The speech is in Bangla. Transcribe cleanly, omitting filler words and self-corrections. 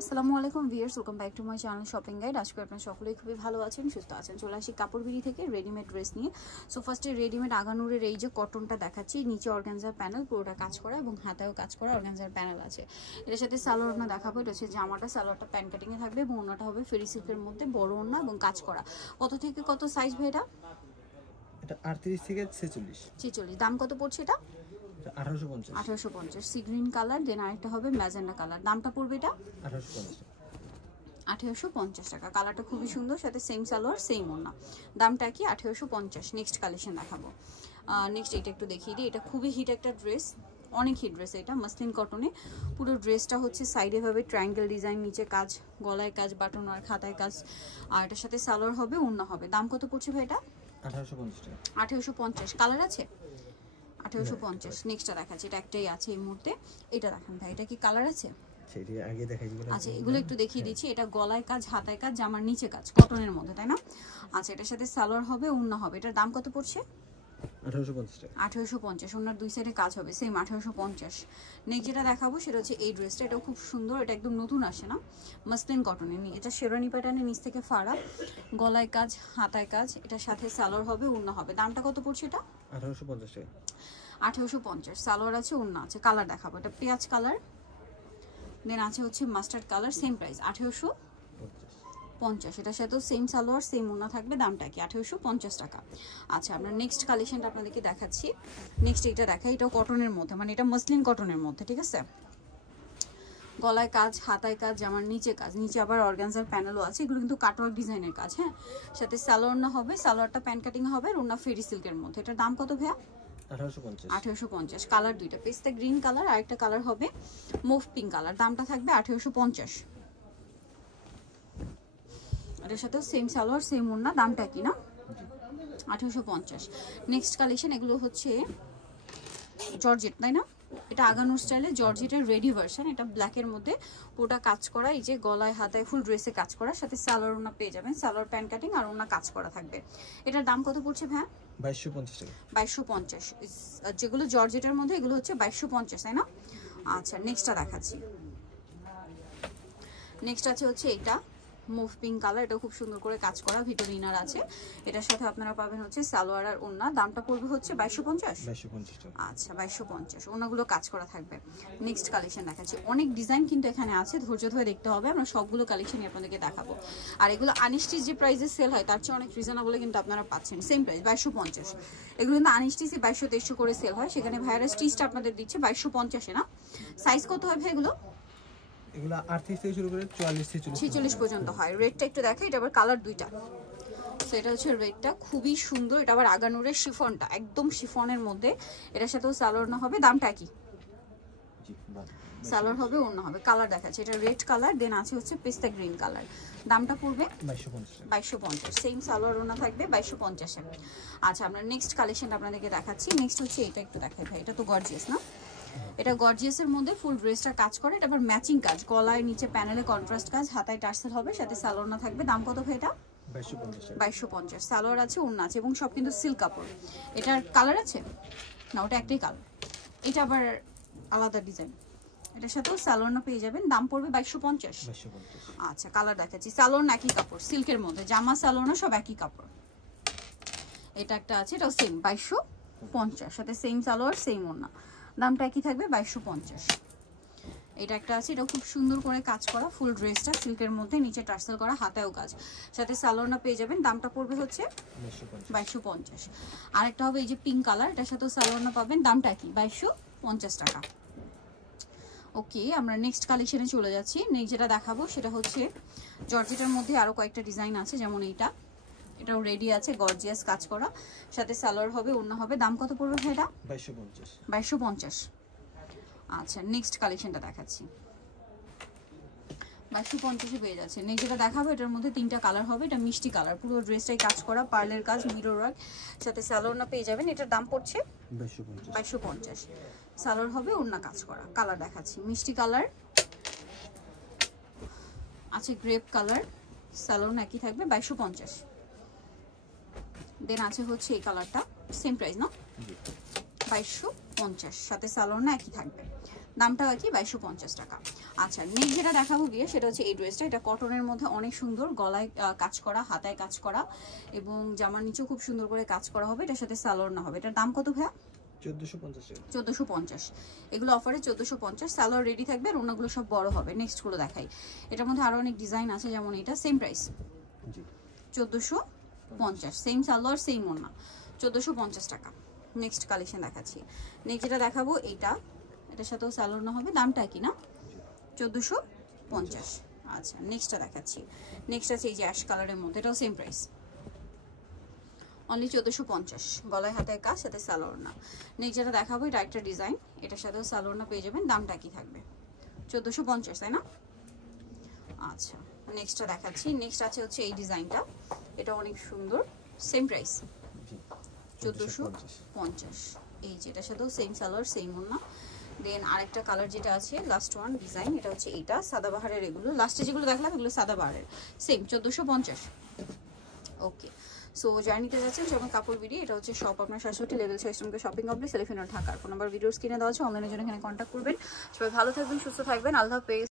আসসালামু আলাইকুম viewers, welcome back to my channel shopping guide. আজকে আপনারা সকলেই খুবই ভালো আছেন, সুস্থ আছেন। চলে আসি কাপড় বিড়ি থেকে রেডিমেড ড্রেস নিয়ে। সো ফার্স্টে রেডিমেড আগানুরের এই যে কটনটা দেখাচ্ছি, নিচে অর্গানজার প্যানেল পুরোটা কাজ করা এবং হাতায়ও কাজ করা অর্গানজার প্যানেল আছে। এর সাথে সালোয়ারটা দেখাবো, এটা হচ্ছে জামাটা, সালোয়ারটা প্যান কাটিংয়ে থাকবে এবং ওনাটা হবে ফেরি সিল্কের মধ্যে, বড় ওনা এবং কাজ করা। কত থেকে কত সাইজ ভাই এটা? এটা 38 থেকে 46। 46। দাম কত পড়ছে এটা? 1850। 1850 সি গ্রিন কালার, দেন আরেকটা হবে ম্যাজেন্ডা কালার। দামটা পড়বে এটা 1850 টাকা। কালারটা খুবই সুন্দর, সাথে সেম সালোয়ার সেম ওড়না। দামটা কি? 1850। নেক্সট কালেকশন দেখাবো। নেক্সট এটা একটু দেখিয়ে দিই। এটা খুবই হিট একটা ড্রেস, অনেক হিট ড্রেস। এটা মাসলিন কটনে, পুরো ড্রেসটা হচ্ছে সাইডে ভাবে ট্রায়াঙ্গেল ডিজাইন, নিচে কাজ, গলায় কাজ, বাটন আর খাতায় কাজ, আর এটার সাথে সালোয়ার হবে, ওড়না হবে। দাম কত পড়ছে ভাই এটা? 1850 টাকা। 1850। কালার আছে 1850। নেক্সটটা দেখাচ্ছি, এটা একটাই আছে এই মুহূর্তে। এটা দেখেন ভাই, এটা কি কালার আছে? সেটা আগে দেখাই দিই। আচ্ছা, এগুলো একটু দেখিয়ে দিচ্ছি। এটা গলায় কাজ, হাতায় কাজ, জামার নিচে কাজ, কটনের মধ্যে, তাই না? আচ্ছা, এটার সাথে সালোয়ার হবে, ওড়না হবে। এটার দাম কত পড়ছে? 1850 টাকা। 1850। ওনার দুই সাইডে কাজ হবে, সেম 1850। নেক্সট যেটা দেখাবো সেটা হচ্ছে এই ড্রেসটা। এটাও খুব সুন্দর, এটা একদম নতুন আসে না, মাসলিন কটনের। এটা শেরওয়ানি প্যাটার্নের, নিচ থেকে ফাড়া, গলায় কাজ, হাতায় কাজ, এটার সাথে সালোয়ার হবে, ওড়না হবে। দামটা কত পড়ছে এটা? 1850 টাকা। 1850। সালোয়ার আছে, ওড়না আছে। কালার দেখাবো, এটা পেঁয়াজ কালার, দেন আছে হচ্ছে মাস্টার্ড কালার, সেম প্রাইস 1850। এটার সাথেও সেম সালোয়ার সেম ওড়না থাকবে। দামটা কি? 1850 টাকা। আচ্ছা, আমরা নেক্সট কালেকশনটা আপনাদেরকে দেখাচ্ছি। নেক্সট এটা দেখাই, এটাও কটনের মধ্যে, মানে এটা মসলিন কটনের মধ্যে, ঠিক আছে? গলায় কাজ, হাতায় কাজ, জামার নিচে কাজ, নিচে আবার অর্গানজার প্যানেলও আছে। এগুলো কিন্তু কাটওয়ার্ক ডিজাইনের কাজ। হ্যাঁ, সাথে সালোয়ার না হবে, সালোয়ারটা প্যান কাটিং হবে, আর ওড়না ফেরি সিল্কের মধ্যে। এটার দাম কত ভাইয়া? 1850। 1850। কালার দুইটা, পেস্তা গ্রিন কালার, আরেকটা কালার হবে মুভ পিঙ্ক কালার। দামটা থাকবে 1850। এটার সাথেও সেম সালোয়ার সেম ওড়না। দামটা কি না? 1850। নেক্সট কালেকশন, এগুলো হচ্ছে জর্জেট, তাই না? এটা আগানোর স্টাইলে জর্জেটের রেডি ভার্সন। এটা ব্ল্যাকের মধ্যে পুরোটা কাজ করা, এই যে গলায় হাতায় ফুল ড্রেসে কাজ করা, সাথে সালোয়ার ওড়না পেয়ে যাবেন। সালোয়ার প্যান কাটিং আর ওড়না কাজ করা থাকবে। এটার দাম কত পড়ছে ভাই? 2250 টাকা। 2250। যেগুলো জর্জেটের মধ্যে এগুলো হচ্ছে 2250, তাই না? আচ্ছা, নেক্সটটা দেখাচ্ছি। নেক্সট আছে হচ্ছে এটা মুভ পিঙ্ক কালার। এটা খুব সুন্দর করে কাজ করা, ভিতরে ইনার আছে। এটার সাথে আপনারা পাবেন হচ্ছে সালোয়ার আর ওড়না। দামটা পড়বে হচ্ছে 2250। 2250 টাকা। আচ্ছা, 2250। ওনাগুলো কাজ করা থাকবে। নেক্সট কালেকশন দেখাচ্ছি। অনেক ডিজাইন কিন্তু এখানে আছে, ধৈর্য ধরে দেখতে হবে। আমরা সবগুলো কালেকশনই আপনাদেরকে দেখাবো। আর এগুলো আনস্টিচ যে প্রাইসে সেল হয় তার চেয়ে অনেক রিজনেবলে কিন্তু আপনারা পাচ্ছেন। Same price 2250। এগুলো কিন্তু আনস্টিচে 2200-2300 করে সেল হয়, সেখানে ভাইয়ারা স্টিচটা আপনাদের দিচ্ছে 2250-এ না? সাইজ কত হয় ভাই এগুলো? এগুলো 38 থেকে শুরু করে 46 পর্যন্ত হয়। রেডটা একটু দেখে, এটা আবার কালার দুইটা। সো এটা হচ্ছে রেডটা, খুবই সুন্দর। এটা আবার আগানুরের শিফনটা, একদম শিফনের মধ্যে। এটার সাথেও সালোয়ার না হবে। দামটা কি? সালোয়ার হবে, ওড়না হবে। কালার দেখাচ্ছে, এটা রেড কালার, দেন আছে হচ্ছে পেস্তা গ্রিন কালার। দামটা পড়বে 2250। সেম সালোয়ার ওড়না থাকবে 2250-এ। আচ্ছা, আমরা নেক্সট কালেকশন আপনাদেরকে দেখাচ্ছি। নেক্সট হচ্ছে এটা একটু দেখাই ভাই। এটা তো গর্জিয়াস না? এটা গর্জিয়াসের মধ্যে ফুল ড্রেসটা কাজ করে। এটা আবার ম্যাচিং কাজ, গলায় নিচে প্যানেলে কন্ট্রাস্ট কাজ, হাতায় টার্সেল হবে, সাথে সালোয়ার না থাকবে। দাম কত ভাই এটা? 2250। সালোয়ার আছে, ওড়না আছে, এবং সব কিন্তু সিল্ক কাপড়। এটার কালার আছে না? ওটা একটাই কালার, এটা আবার আলাদা ডিজাইন। এটার সাথেও সালোয়ার না পেয়ে যাবেন। দাম পড়বে 2250। আচ্ছা, কালার দেখাচ্ছি। সালোয়ার না একই কাপড়, সিল্কের মধ্যে, জামা সালোয়ার না সব একই কাপড়। এটা একটা আছে, এটাও সেম 2250, সাথে সেম সালোয়ার সেম ওড়না। দামটা একই থাকবে 2250। এটা একটা আছে, এটা খুব সুন্দর করে কাজ করা, ফুল ড্রেসটা সিল্কের মধ্যে, নিচে টার্সেল করা, হাতেও কাজ, সাথে সালোয়ারটা পেয়ে যাবেন। দামটা পড়বে হচ্ছে 2250। আরেকটা হবে এই যে পিঙ্ক কালার, এটার সাথে সালোয়ারটা পাবেন। দামটা কি? 2250 টাকা। ওকে, আমরা নেক্সট কালেকশনে চলে যাচ্ছি। নেক্সট যেটা দেখাবো সেটা হচ্ছে জর্জেটের মধ্যে আরো কয়েকটা ডিজাইন আছে, যেমন এইটা। এটাও রেডি আছে, গর্জিয়াস কাজ করা, সাথে সালোয়ার হবে, ওড়না হবে। দাম কত পড়বে ভাই এটা? 2250। আচ্ছা, নেক্সট কালেকশনটা দেখাচ্ছি। 2250-এ পেয়ে যাচ্ছে। নেক্সট যেটা দেখাবো, এটার মধ্যে তিনটা কালার হবে। এটা মিষ্টি কালার, পুরো ড্রেসটাই কাজ করা, পার্লের কাজ, মিরর ওয়ার্ক, সাথে সালোয়ার না পেয়ে যাবেন। এটার দাম পড়ছে 2250। সালোয়ার হবে, ওড়না কাজ করা। কালার দেখাচ্ছি, মিষ্টি কালার আছে, গ্রেপ কালার, সালোয়ার একই থাকবে 2250। দেন আছে হচ্ছে এই কালারটা, সেম প্রাইস না? 2250, সাথে সালোয়ার না একই থাকবে। দামটা কি? 2250 টাকা। আচ্ছা নেক্সট যেটা দেখাবো গিয়ে সেটা হচ্ছে এই ড্রেসটা। এটা কটনের মধ্যে অনেক সুন্দর, গলায় কাজ করা, হাতায় কাজ করা এবং জামার নিচেও খুব সুন্দর করে কাজ করা হবে। এটার সাথে সালোয়ার না হবে। এটার দাম কত ভাইয়া? 1450 টাকা। 1450। এগুলো অফারে 1450। সালোয়ার রেডি থাকবে আর ওনাগুলো সব বড় হবে। নেক্সট গুলো দেখাই। এটার মধ্যে আরো অনেক ডিজাইন আছে, যেমন এটা সেম প্রাইস জি 1450। সেম সালোয়ার সেম ওনা, 1450 টাকা। নেক্সট কালেকশন দেখাচ্ছি। নেক্সট যেটা দেখাবো এইটা, এটার সাথেও সালোয়ার না হবে, দামটা কি না 1450। আচ্ছা নেক্সটটা দেখাচ্ছি। নেক্সট আছে এই যে অ্যাশ কালারের মধ্যে, এটাও সেম প্রাইস অনলি 1450। গলায় হাতায় কাজ, সাথে সালোয়ার না। নেক্সট যেটা দেখাবো এটা একটা ডিজাইন, এটার সাথেও সালোয়ার না পেয়ে যাবেন। দামটা কি থাকবে? 1450 তাই না? আচ্ছা নেক্সটটা দেখাচ্ছি। নেক্সট আছে হচ্ছে এই ডিজাইনটা, এটা অনেক সুন্দর, সেম প্রাইস জি 1450। এই যেটার সাথেও সেম সালোয়ার সেম ওন্না। দেন আরেকটা কালার যেটা আছে লাস্ট ওয়ান ডিজাইন, এটা হচ্ছে এইটা সাদাবাহারের। এগুলো লাস্টে যেগুলো দেখলাম এগুলো সাদাবাহারের, সেম 1450। ওকে সো যারা নিতে যাচ্ছেন যেমন কাপড় বিডি, এটা হচ্ছে শপ আপনার 67 level 6 shopping complex elephant road ঢাকার। ফোন নাম্বার ভিডিওর স্ক্রিনে দেওয়া আছে, অনলাইনের জন্য এখানে কন্ট্যাক্ট করবেন। সবাই ভালো থাকবেন, সুস্থ থাকবেন, আল্লাহ হাফেজ।